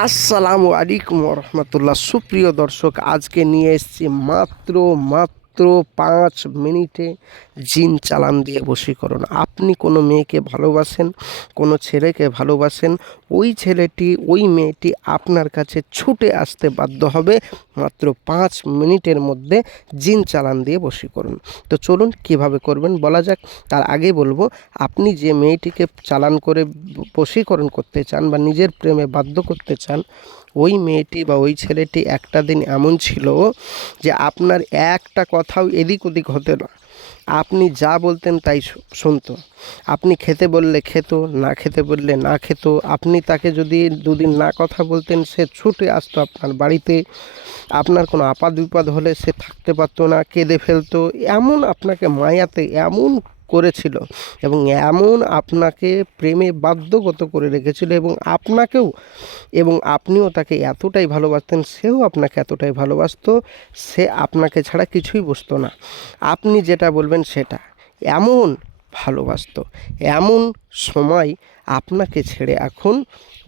আসসালামু আলাইকুম রহমতুল্লাহ। সুপ্রিয় দর্শক, আজকে নিয়ে এসেছি মাত্র 5 মিনিটে জিন চালান দিয়ে বশীকরণ। আপনি কোনো মেয়েকে ভালোবাসেন, কোনো ছেলেকে ভালোবাসেন, ওই ছেলেটি ওই মেয়েটি আপনার কাছে ছুটে আসতে বাধ্য হবে মাত্র 5 মিনিটের মধ্যে জিন চালান দিয়ে বশীকরণ। তো চলুন কিভাবে করবেন বলা যাক। তার আগে বলবো, আপনি যে মেয়েটিকে চালান করে বশীকরণ করতে চান বা নিজের প্রেমে বাধ্য করতে চান, ওই মেয়েটি বা ওই ছেলেটি একটা দিন এমন ছিল যে আপনার একটা কথাও এদিক ওদিক হতো না। আপনি যা বলতেন তাই শুনতো। আপনি খেতে বললে খেত, না খেতে বললে না খেত। আপনি তাকে যদি দুদিন না কথা বলতেন, সে ছুটে আসতো আপনার বাড়িতে। আপনার কোনো আপাদ বিপদ হলে সে থাকতে পারতো না, কেঁদে ফেলতো। এমন আপনাকে মায়াতে এমন করেছিল এবং এমন আপনাকে প্রেমে বাধ্যগত করে রেখেছিল, এবং আপনিও তাকে এতটাই ভালোবাসতেন, সেও আপনাকে এতটাই ভালোবাসতো। সে আপনাকে ছাড়া কিছুই বুঝতো না, আপনি যেটা বলবেন সেটা। এমন ভালোবাসতো, এমন সময় আপনাকে ছেড়ে এখন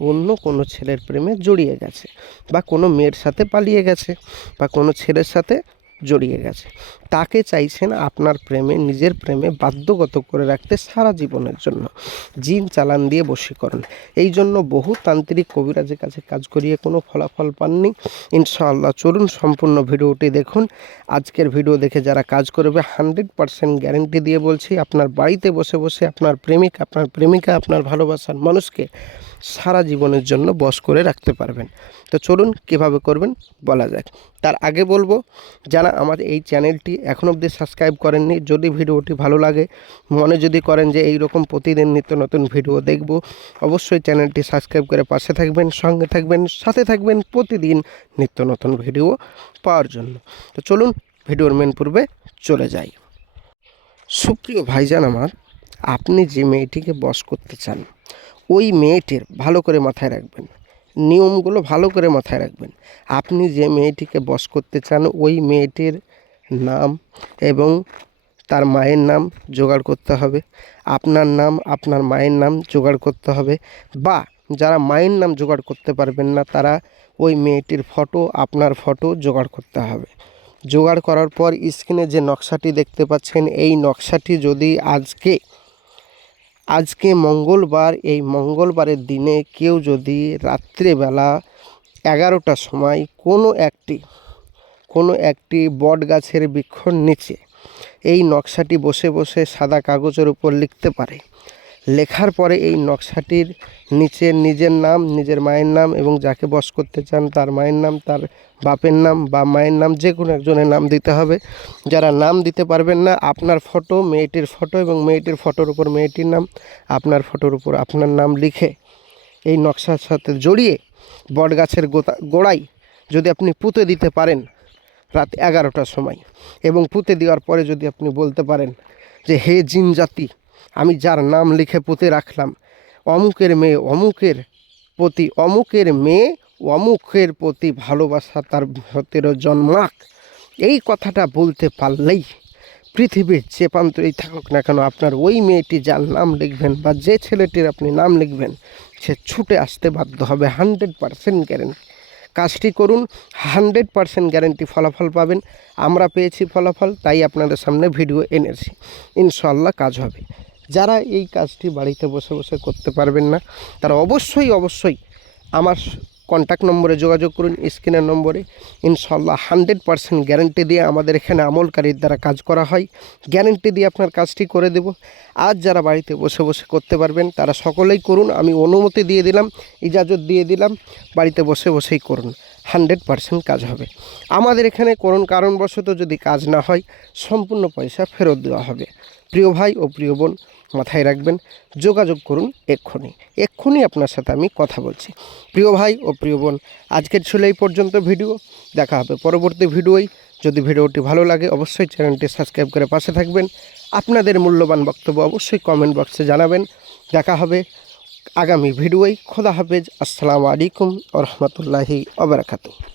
অন্য কোনো ছেলের প্রেমে জড়িয়ে গেছে, বা কোনো মেয়ের সাথে পালিয়ে গেছে, বা কোনো ছেলের সাথে জড়িয়ে গেছে। তাকে চাইছেন আপনার প্রেমে, নিজের প্রেমে বাধ্যগত করে রাখতে সারা জীবনের জন্য। জিন চালান দিয়ে বশীকরণ। এই জন্য বহু তান্ত্রিক কবিরাজের কাছে কাজ করিয়ে কোনো ফলাফল পাননি। ইনশাআল্লাহ চলুন সম্পূর্ণ ভিডিওটি দেখুন। আজকের ভিডিও দেখে যারা কাজ করবে 100% গ্যারেন্টি দিয়ে বলছি, আপনার বাড়িতে বসে বসে আপনার প্রেমিক, আপনার প্রেমিকা, আপনার ভালোবাসার মানুষকে সারা জীবনের জন্য বশ করে রাখতে পারবেন। তো চলুন কিভাবে করবেন বলা যাক। তার আগে বলবো, যারা আমার এই চ্যানেলটি এখনও অবধি সাবস্ক্রাইব করেননি, যদি ভিডিওটি ভালো লাগে, মনে যদি করেন যে এই রকম প্রতিদিন নিত্য নতুন ভিডিও দেখব, অবশ্যই চ্যানেলটি সাবস্ক্রাইব করে পাশে থাকবেন, সঙ্গে থাকবেন, সাথে থাকবেন প্রতিদিন নিত্য নতুন ভিডিও পাওয়ার জন্য। তো চলুন ভিডিওর মেন পূর্বে চলে যাই। সুপ্রিয় ভাইজান আমার, আপনি যে মেয়েটিকে বশ করতে চান, ওই মেয়েটির ভালো করে মাথায় রাখবেন, নিয়মগুলো ভালো করে মাথায় রাখবেন। আপনি যে মেয়েটিকে বশ করতে চান, ওই মেয়েটির নাম এবং তার মায়ের নাম জোগাড় করতে হবে। আপনার নাম, আপনার মায়ের নাম জোগাড় করতে হবে। বা যারা মায়ের নাম জোগাড় করতে পারবেন না, তারা ওই মেয়েটির ফটো, আপনার ফটো জোগাড় করতে হবে। জোগাড় করার পর স্ক্রিনে যে নকশাটি দেখতে পাচ্ছেন, এই নকশাটি যদি আজকে মঙ্গলবার, এই মঙ্গলবারের দিনে কেউ যদি রাত্রেবেলা 11টার সময় কোনো একটি বট গাছের বৃক্ষর নিচে এই নকশাটি বসে বসে সাদা কাগজের উপর লিখতে পারে, লেখার পরে এই নকশাটির নিচে নিজের নাম, নিজের মায়ের নাম এবং যাকে বশ করতে চান তার মায়ের নাম, তার বাপের নাম বা মায়ের নাম, যে কোনো একজনের নাম দিতে হবে। যারা নাম দিতে পারবেন না, আপনার ফটো, মেয়েটির ফটো এবং মেয়েটির ফটোর উপর মেয়েটির নাম, আপনার ফটোর উপর আপনার নাম লিখে এই নকশার সাথে জড়িয়ে বটগাছের গোড়ায় যদি আপনি পুঁতে দিতে পারেন রাত 11টার সময়, এবং পুঁতে দেওয়ার পরে যদি আপনি বলতে পারেন যে হে জিন জাতি, আমি যার নাম লিখে পুঁতে রাখলাম, অমুকের মেয়ে অমুকের প্রতি ভালোবাসা তার ভেতরে জন্মাক, এই কথাটা বলতে পারলেই পৃথিবীর যে প্রান্তেই থাকুক না কেন, আপনার ওই মেয়েটি যার নাম লিখবেন বা যে ছেলেটির আপনি নাম লিখবেন, সে ছুটে আসতে বাধ্য হবে। 100% গ্যারেন্টি। কাজটি করুন, 100% গ্যারেন্টি ফলাফল পাবেন। আমরা পেয়েছি ফলাফল, তাই আপনাদের সামনে ভিডিও এনেছি। ইনশাআল্লাহ কাজ হবে। যারা এই কাজটি বাড়িতে বসে বসে করতে পারবেন না, তারা অবশ্যই আমার কন্ট্যাক্ট নম্বরে যোগাযোগ করুন, স্ক্রিনের নম্বরে। ইনশাআল্লাহ 100% গ্যারেন্টি দিয়ে আমাদের এখানে আমলকারীর দ্বারা কাজ করা হয়। গ্যারেন্টি দিয়ে আপনার কাজটি করে দেব। আজ যারা বাড়িতে বসে বসে করতে পারবেন তারা সকলেই করুন। আমি অনুমতি দিয়ে দিলাম, ইজাজত দিয়ে দিলাম, বাড়িতে বসে বসেই করুন। 100% কাজ হবে। আমাদের এখানে কোনো কারণবশত যদি কাজ না হয়, সম্পূর্ণ পয়সা ফেরত দেওয়া হবে। প্রিয় ভাই ও প্রিয় বোন, মাথায় রাখবেন, যোগাযোগ করুন এক্ষুনি আপনার সাথে আমি কথা বলছি। প্রিয় ভাই ও প্রিয় বোন, আজকের ছিল এই পর্যন্ত ভিডিও। দেখা হবে পরবর্তী ভিডিওয়। যদি ভিডিওটি ভালো লাগে অবশ্যই চ্যানেলটি সাবস্ক্রাইব করে পাশে থাকবেন। আপনাদের মূল্যবান বক্তব্য অবশ্যই কমেন্ট বক্সে জানাবেন। দেখা হবে আগামী ভিডিওয়। খোদা হাফেজ। আসসালামু আলাইকুম ওয়া রাহমাতুল্লাহি ওয়া বারাকাতুহু।